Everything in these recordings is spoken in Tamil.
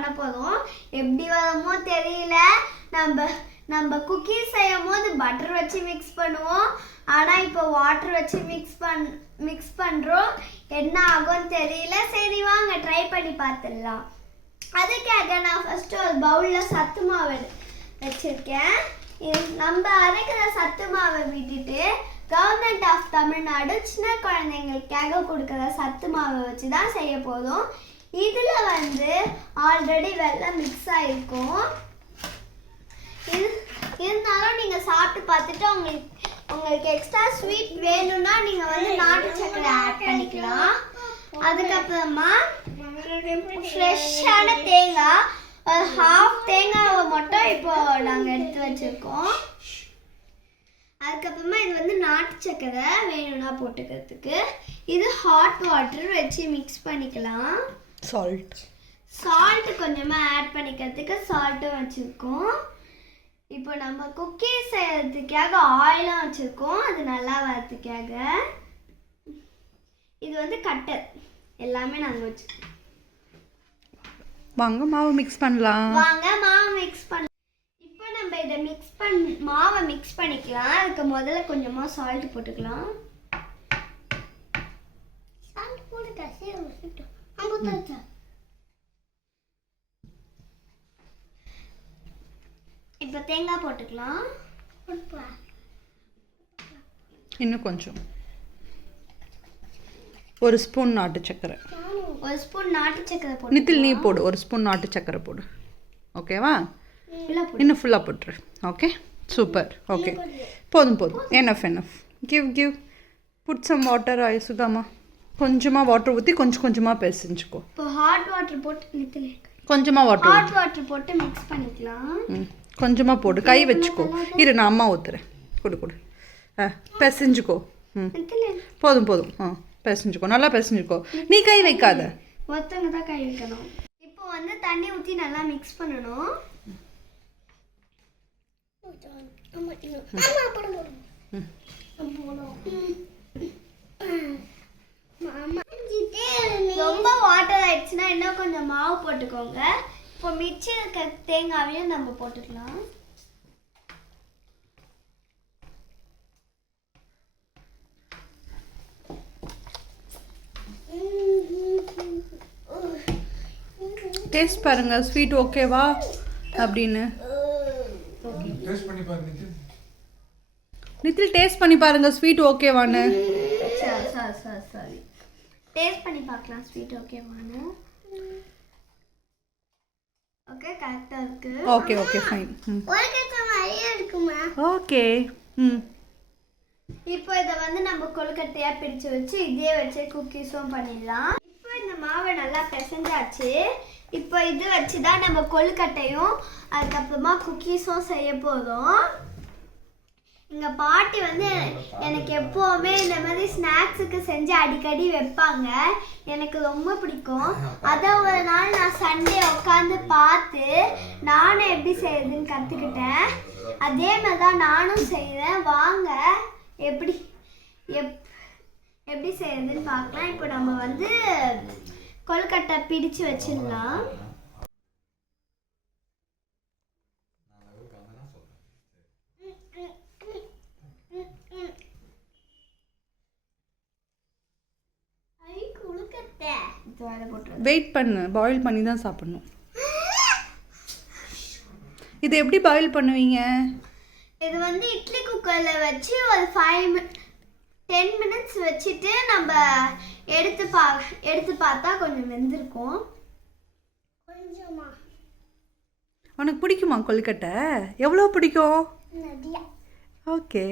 பண்ண போதும். எப்படி வருமோ தெரியல. நம்ம குக்கீஸ் செய்யும் போது பட்டர் வச்சு மிக்ஸ் பண்ணுவோம். ஆனால் இப்போ வாட்டர் வச்சு மிக்ஸ் பண்ணுறோம். என்ன ஆகும்னு தெரியல. சரி வாங்க ட்ரை பண்ணி பார்த்துடலாம். அதுக்காக நான் ஃபஸ்ட்டு ஒரு பவுலில் சத்து மாவு வச்சுருக்கேன். நம்ம அரைக்கிற சத்து மாவை விட்டுட்டு கவர்மெண்ட் ஆஃப் தமிழ்நாடு சின்ன குழந்தைங்களுக்காக கொடுக்குற சத்து மாவை வச்சு தான் செய்ய போதும். இதில் ஆல்ரெடி வெல்லம் மிக்ஸ் ஆகிருக்கும். இருந்தாலும் நீங்கள் சாப்பிட்டு பார்த்துட்டு உங்களுக்கு எக்ஸ்ட்ரா ஸ்வீட் வேணும்னா நீங்கள் நாட்டு சர்க்கரை ஆட் பண்ணிக்கலாம். அதுக்கப்புறமா ஃப்ரெஷ்ஷான தேங்காய், ஒரு ஹாஃப் தேங்காவை மட்டும் இப்போ நாங்கள் எடுத்து வச்சுருக்கோம். அதுக்கப்புறமா இது நாட்டு சர்க்கரை வேணும்னா போட்டுக்கிறதுக்கு. இது ஹாட் வாட்டர் வச்சு மிக்ஸ் பண்ணிக்கலாம். சால்ட் கொஞ்சமாக ஆட் பண்ணிக்கிறதுக்கு சால்ட்டும் வச்சுருக்கோம். இப்போ நம்ம குக்கீஸ் செய்யறதுக்காக ஆயிலும் வச்சுருக்கோம், அது நல்லா வரதுக்காக. இது கட்டர் எல்லாமே நாங்கள் வச்சுருக்கோம். வாங்க மாவு மிக்ஸ் பண்ணலாம். இப்போ நம்ம இதை மாவை மிக்ஸ் பண்ணிக்கலாம். அதுக்கு முதல்ல கொஞ்சமாக சால்ட் போட்டுக்கலாம். இப்போ தேங்காய் போட்டுக்கலாம். இன்னும் கொஞ்சம், ஒரு ஸ்பூன் நாட்டு சக்கரை. போட்டு நித்தில் நீ போடு, ஒரு ஸ்பூன் நாட்டு சக்கரை போடு. ஓகேவா? இன்னும் ஃபுல்லாக போட்டுரு. Okay, super. ஓகே, போதும். Enough. Give put some water. சுதாமா கொஞ்சமாக வாட்டர் ஊற்றி கொஞ்சமாக பிசைஞ்சுக்கோ. இப்போ ஹாட் வாட்டர் போட்டு கொஞ்சமாக வாட்டர் போட்டு மிக்ஸ் பண்ணிக்கலாம். கொஞ்சமாக போடு, கை வச்சுக்கோ. இரு, நான் அம்மா ஊற்றுறேன். கொடு. பிசைஞ்சுக்கோ. போதும். பிசைஞ்சுக்கோ, நல்லா பிசைஞ்சுக்கோ. நீ கை வைக்காத, ஒருத்தங்க தான் கை வைக்கணும். இப்போ தண்ணி ஊற்றி நல்லா மிக்ஸ் பண்ணணும். ரொம்ப வாட்டர் ஆயிடுச்சுன்னா இன்னும் கொஞ்சம் மாவு போட்டுக்கோங்க. இப்போ மிச்சம் இருக்க தேங்காவையும் நம்ம போட்டுக்கலாம். டேஸ்ட் பாருங்க, ஸ்வீட் ஓகேவா அப்படின்னு. நித்தில் டேஸ்ட் பண்ணி பாருங்க, ஸ்வீட் ஓகேவான்னு. சாரி, டேஸ்ட் பண்ணி பார்க்கலாம் ஸ்வீட் ஓகேவான்னு. ஓகே, கரெக்டா இருக்கு. Okay fine. ஓகே. இப்போ இதை நம்ம கொழுக்கட்டையா பிரிச்சு வச்சு இதே வச்சு குக்கீஸும் பண்ணிடலாம். இப்போ இந்த மாவை நல்லா பிசைஞ்சாச்சு. இப்போ இது வச்சு தான் நம்ம கொழுக்கட்டையும் அதுக்கப்புறமா குக்கீஸும் செய்ய போதும். எங்கள் பாட்டி எனக்கு எப்போவுமே இந்த மாதிரி ஸ்நாக்ஸுக்கு செஞ்சு அடிக்கடி வைப்பாங்க. எனக்கு ரொம்ப பிடிக்கும். அதை ஒரு நாள் நான் சண்டே உட்காந்து பார்த்து நானும் எப்படி செய்யறதுன்னு கற்றுக்கிட்டேன். அதே மாதிரி தான் நானும் செய்கிறேன். வாங்க எப்படி செய்யறதுன்னு பார்க்கலாம். இப்போ நம்ம கொழுக்கட்டை பிடிச்சு வச்சிடலாம். வெயிட் பண்ணு, பாயில் பண்ணி தான் சாப்பிடணும். இது எப்படி பாயில் பண்ணுவீங்க? இது இட்லி குக்கரில் வச்சு ஒரு 10 மினிட்ஸ் வச்சுட்டு நம்ம எடுத்து பார்த்தா கொஞ்சம் வெந்திருக்கும். கொஞ்சமா. உனக்கு பிடிக்குமா கொழுக்கட்டை? எவ்வளோ பிடிக்கும்? ஓகே.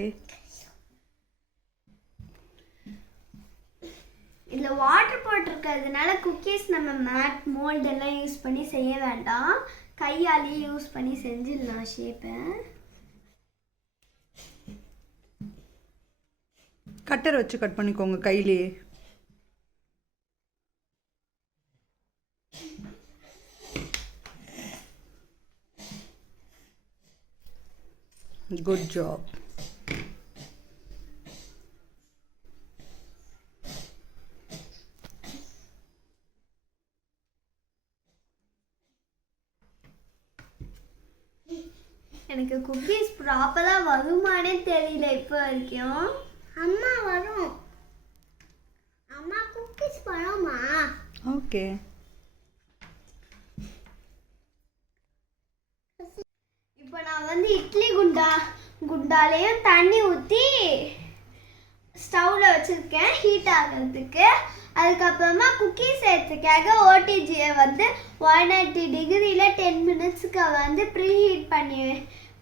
இதில் வாட்டர் போட்டிருக்கிறதுனால குக்கீஸ் நம்ம மேட் மோல்டெல்லாம் யூஸ் பண்ணி செய்ய வேண்டாம். கையாலேயே யூஸ் பண்ணி செஞ்சிடலாம் ஷேப்பை. கட்டர் வச்சு கட் பண்ணிக்கோங்க கையிலே. Good job. எனக்கு குக்கீஸ் ப்ராப்பராக வருமானே தெரியல இப்போ வரைக்கும். அம்மா வரும். அம்மா குக்கீஸ் வருமா? ஓகே. இப்போ நான் வந்து இட்லி குண்டாலையும் தண்ணி ஊற்றி ஸ்டவ்வில் வச்சுருக்கேன் ஹீட் ஆகிறதுக்கு. அதுக்கப்புறமா குக்கீஸ் செய்யறதுக்காக ஓடிஜியை வந்து 180 டிகிரியில் 10 மினிட்ஸுக்கு வந்து ப்ரீ ஹீட்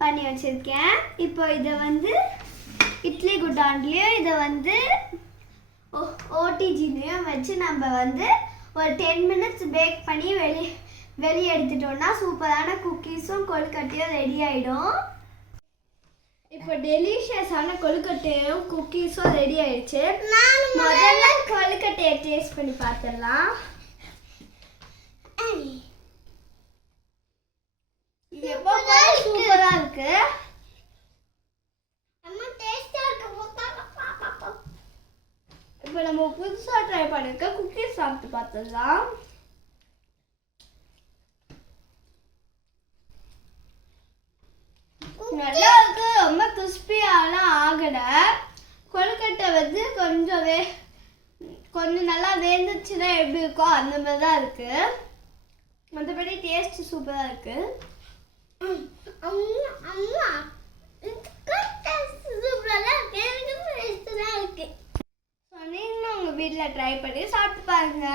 பண்ணி வச்சுருக்கேன். இப்போ இதை வந்து இட்லி குண்டான்லேயும் இதை வந்து ஓடிஜிலையும் வச்சு நம்ம வந்து ஒரு 10 மினிட்ஸ் பேக் பண்ணி வெளியே எடுத்துட்டோம்னா சூப்பரான குக்கீஸும் கொழுக்கட்டையும் ரெடி ஆகிடும். இப்போ டெலிஷியஸான கொழுக்கட்டையும் குக்கீஸும் ரெடி ஆயிடுச்சு. முதல்ல கொழுக்கட்டையை டேஸ்ட் பண்ணி பார்த்துடலாம். இது எப்போ சூப்பரா இருக்கு. இப்போ நம்ம புதுசா ட்ரை பண்ணிருக்க குக்கீஸ் சாப்பிட்டு பார்த்துடலாம். நல்லா இருக்கு. ரொம்ப கிறிஸ்பியாலாம் ஆகல. கொழுக்கட்டை வந்து கொஞ்சம் நல்லா வேந்துச்சுன்னா எப்படி இருக்கோ அந்த மாதிரி தான் இருக்கு. மற்றபடி டேஸ்ட் சூப்பராக இருக்கு. நீங்களும் உங்கள் வீட்டில் ட்ரை பண்ணி சாப்பிட்டு பாருங்க.